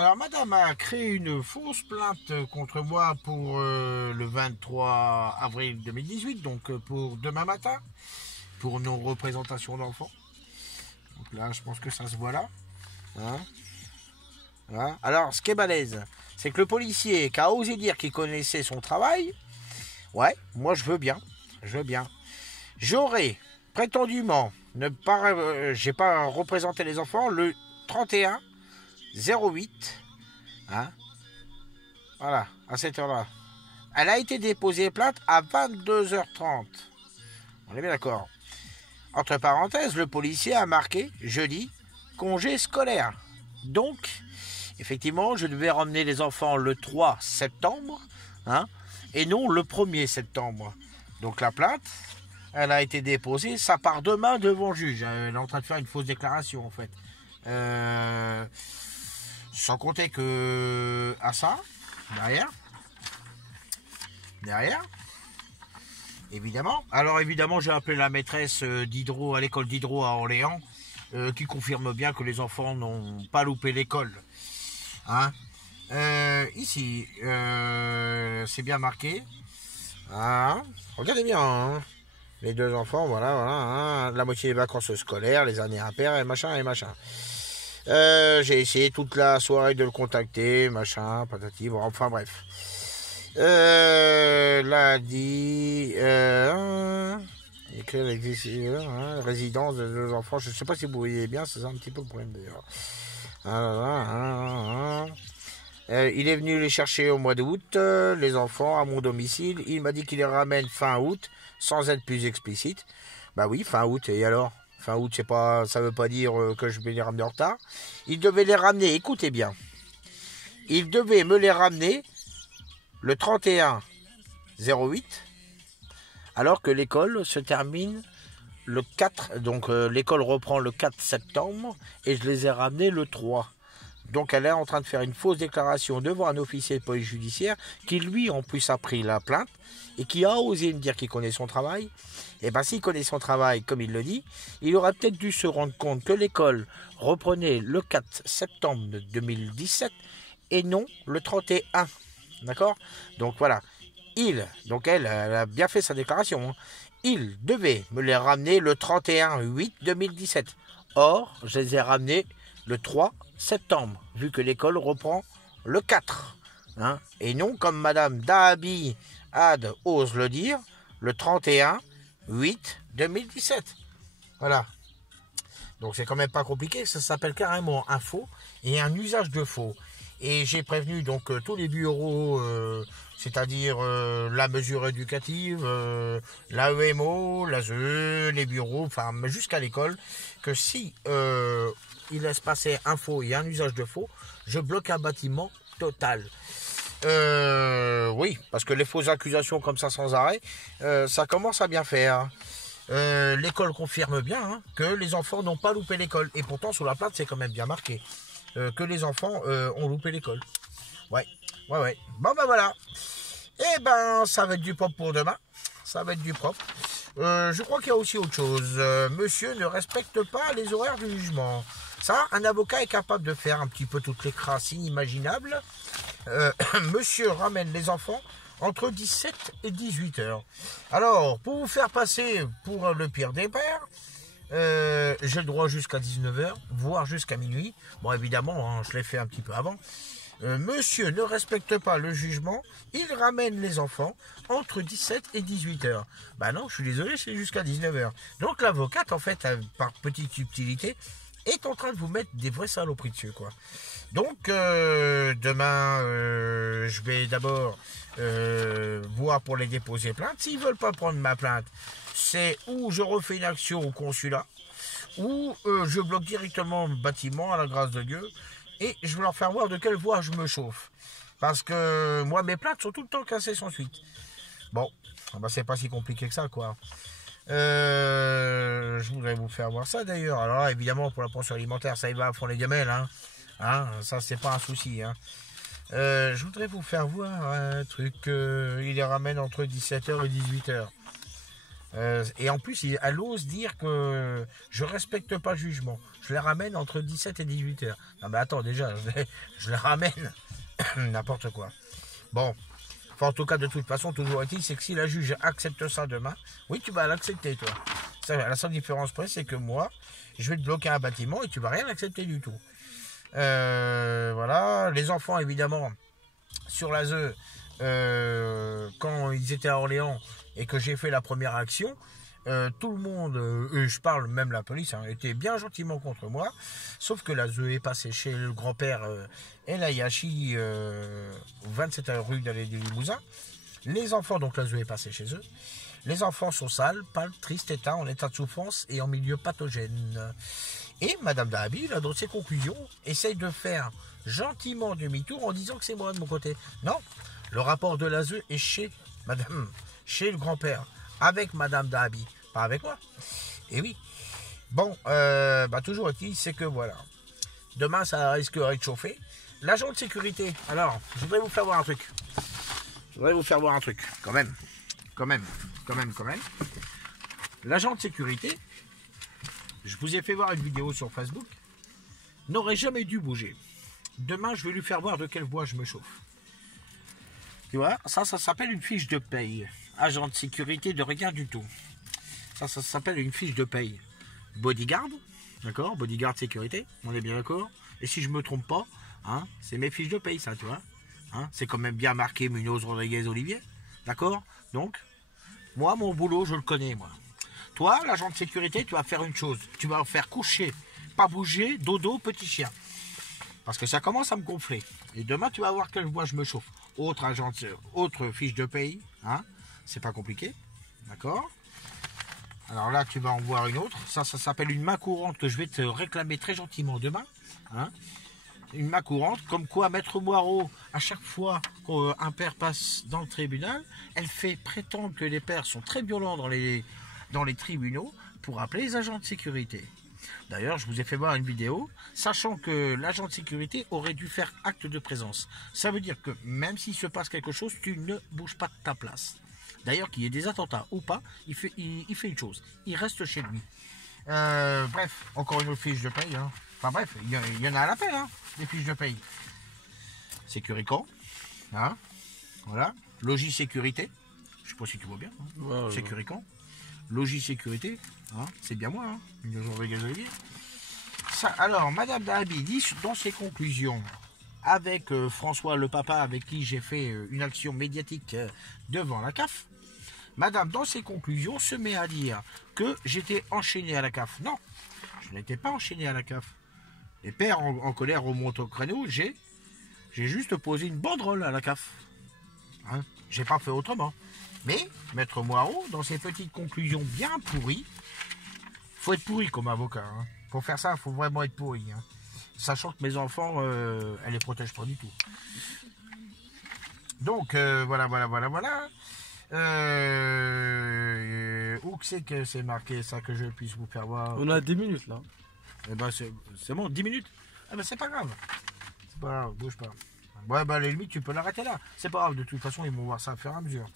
Alors, madame a créé une fausse plainte contre moi pour le 23 avril 2018, donc pour demain matin, pour nos représentations d'enfants. Donc là, je pense que ça se voit là. Hein, hein. Alors, ce qui est balèze, c'est que le policier qui a osé dire qu'il connaissait son travail, ouais, moi je veux bien. J'aurais prétendument j'ai pas représenté les enfants le 31 08, hein, voilà, à cette heure-là. Elle a été déposée plainte à 22h30. On est bien d'accord. Entre parenthèses, le policier a marqué jeudi congé scolaire. Donc, effectivement, je devais ramener les enfants le 3 septembre, hein, et non le 1er septembre. Donc la plainte, elle a été déposée, ça part demain devant le juge. Elle est en train de faire une fausse déclaration en fait. Sans compter que à ça, derrière, évidemment. Alors évidemment, j'ai appelé la maîtresse d'hydro à l'école d'hydro à Orléans, qui confirme bien que les enfants n'ont pas loupé l'école. Hein, ici, c'est bien marqué. Hein, regardez bien. Hein. Les deux enfants, voilà, hein, la moitié des vacances scolaires, les années impaires et machin. J'ai essayé toute la soirée de le contacter, machin, patati, bon, enfin bref. Lundi, écrire résidence de deux enfants, je ne sais pas si vous voyez bien, c'est un petit peu le problème d'ailleurs. Il est venu les chercher au mois d'août, les enfants, à mon domicile. Il m'a dit qu'il les ramène fin août, sans être plus explicite. Bah oui, fin août, et alors? Fin août, ça veut pas dire que je vais les ramener en retard. Il devait les ramener, écoutez bien. Il devait me les ramener le 31 08, alors que l'école se termine le 4. Donc l'école reprend le 4 septembre, et je les ai ramenés le 3. Donc elle est en train de faire une fausse déclaration devant un officier de police judiciaire qui lui en plus a pris la plainte et qui a osé me dire qu'il connaît son travail. Et bien s'il connaît son travail comme il le dit, il aurait peut-être dû se rendre compte que l'école reprenait le 4 septembre 2017 et non le 31. D'accord? Donc voilà. Donc elle a bien fait sa déclaration. Hein. Il devait me les ramener le 31/8/2017. Or, je les ai ramenés le 3 septembre, vu que l'école reprend le 4. Hein, et non, comme Madame Dahabi Had ose le dire, le 31/8/2017. Voilà. Donc c'est quand même pas compliqué, ça s'appelle carrément un faux et un usage de faux. Et j'ai prévenu donc tous les bureaux, c'est-à-dire la mesure éducative, l'AEMO, l'ASE, les bureaux, enfin jusqu'à l'école, que si il laisse passer un faux et un usage de faux, je bloque un bâtiment total. Oui, parce que les fausses accusations comme ça sans arrêt, ça commence à bien faire. L'école confirme bien hein, que les enfants n'ont pas loupé l'école. Et pourtant, sur la plainte, c'est quand même bien marqué que les enfants ont loupé l'école. Ouais. Bon, ben voilà. Eh ben, ça va être du propre pour demain. Je crois qu'il y a aussi autre chose. Monsieur ne respecte pas les horaires du jugement. Ça, un avocat est capable de faire un petit peu toutes les crasses inimaginables. Monsieur ramène les enfants entre 17 et 18 heures. Alors, pour vous faire passer pour le pire des pères, j'ai le droit jusqu'à 19h, voire jusqu'à minuit. Bon, évidemment, hein, je l'ai fait un petit peu avant. Monsieur ne respecte pas le jugement, il ramène les enfants entre 17 et 18 heures. Bah non, je suis désolé, c'est jusqu'à 19 heures. Donc l'avocate, en fait, par petite subtilité, est en train de vous mettre des vrais saloperies dessus, quoi. Donc, demain, je vais d'abord voir pour les déposer plainte. S'ils ne veulent pas prendre ma plainte, c'est ou je refais une action au consulat, ou je bloque directement le bâtiment, à la grâce de Dieu, et je vais leur faire voir de quelle voie je me chauffe. Parce que moi, mes plaintes sont tout le temps cassées sans suite. Bon, bah, c'est pas si compliqué que ça, quoi. Je voudrais vous faire voir ça d'ailleurs. Alors là, évidemment, pour la pension alimentaire, ça y va à fond les gamelles. Hein, ça, c'est pas un souci. Hein. Je voudrais vous faire voir un truc. Il les ramène entre 17h et 18h. Et en plus, elle ose dire que je respecte pas le jugement. Je les ramène entre 17 et 18 heures. Non mais attends, déjà, je les ramène. N'importe quoi. Bon. Enfin, en tout cas, de toute façon, toujours est-il, c'est que si la juge accepte ça demain, oui, tu vas l'accepter, toi. Ça, la seule différence près, c'est que moi, je vais te bloquer un bâtiment et tu vas rien accepter du tout. Voilà. Les enfants, évidemment, sur l'ASE, quand ils étaient à Orléans et que j'ai fait la première action, tout le monde, je parle même la police, hein, était bien gentiment contre moi, sauf que l'ASE est passé chez le grand-père El Ayashi, 27 rue d'Allée du Limousin. Les enfants, donc l'ASE est passé chez eux. Les enfants sont sales, pâles, tristes, éteints, en état de souffrance et en milieu pathogène. Et Madame Dahabi, là, dans ses conclusions, essaye de faire gentiment demi-tour en disant que c'est moi de mon côté. Non, le rapport de l'ASE est chez Madame, chez le grand-père, avec Madame Dahabi, pas avec moi. Et oui. Bon, toujours est-il, c'est que voilà. Demain, ça risquerait de chauffer. L'agent de sécurité, alors, je voudrais vous faire voir un truc. Quand même. L'agent de sécurité, je vous ai fait voir une vidéo sur Facebook, n'aurait jamais dû bouger. Demain, je vais lui faire voir de quelle voie je me chauffe. Tu vois, ça s'appelle une fiche de paye. Agent de sécurité de rien du tout. Ça s'appelle une fiche de paye. Bodyguard, d'accord, bodyguard sécurité, on est bien d'accord. Et si je me trompe pas, hein, c'est mes fiches de paye, ça, tu vois. Hein, c'est quand même bien marqué Munoz Rodriguez Olivier, d'accord. Donc, moi, mon boulot, je le connais, moi. Toi, l'agent de sécurité, tu vas faire une chose. Tu vas faire coucher, pas bouger, dodo, petit chien. Parce que ça commence à me gonfler. Et demain, tu vas voir quelle voie je me chauffe. Autre fiche de paye, hein. C'est pas compliqué, d'accord. Alors là, tu vas en voir une autre. Ça s'appelle une main courante que je vais te réclamer très gentiment demain. Hein. Une main courante, comme quoi Maître Moirot, à chaque fois qu'un père passe dans le tribunal, elle fait prétendre que les pères sont très violents dans les tribunaux pour appeler les agents de sécurité. D'ailleurs, je vous ai fait voir une vidéo, sachant que l'agent de sécurité aurait dû faire acte de présence. Ça veut dire que même s'il se passe quelque chose, tu ne bouges pas de ta place. D'ailleurs, qu'il y ait des attentats ou pas, il fait une chose, il reste chez lui. Bref, encore une autre fiche de paye. Hein. Enfin bref, il y en a à l'appel, hein, des fiches de paye. Sécuricon, hein, voilà. Logis sécurité, je sais pas si tu vois bien. Hein. Ouais, Sécuricon, logis sécurité, hein, c'est bien moi, hein, une journée gazolier. Ça, alors, Madame Dahabi dit dans ses conclusions, avec François le papa, avec qui j'ai fait une action médiatique devant la CAF, Madame, dans ses conclusions, se met à dire que j'étais enchaîné à la CAF. Non, je n'étais pas enchaîné à la CAF. Les pères en colère remontent au créneau, j'ai juste posé une banderole à la CAF. Hein, j'ai pas fait autrement. Mais, Maître Moirot, dans ses petites conclusions bien pourries, faut être pourri comme avocat. Hein. Pour faire ça, il faut vraiment être pourri. Hein. Sachant que mes enfants, elle les protège pas du tout. Donc, voilà. Où c'est que c'est marqué ça que je puisse vous faire voir? On a 10 minutes là. Eh ben c'est bon, 10 minutes. Eh ben c'est pas grave. C'est pas grave, bouge pas. Ouais, bah à la limite, tu peux l'arrêter là. C'est pas grave, de toute façon, ils vont voir ça à fur et à mesure.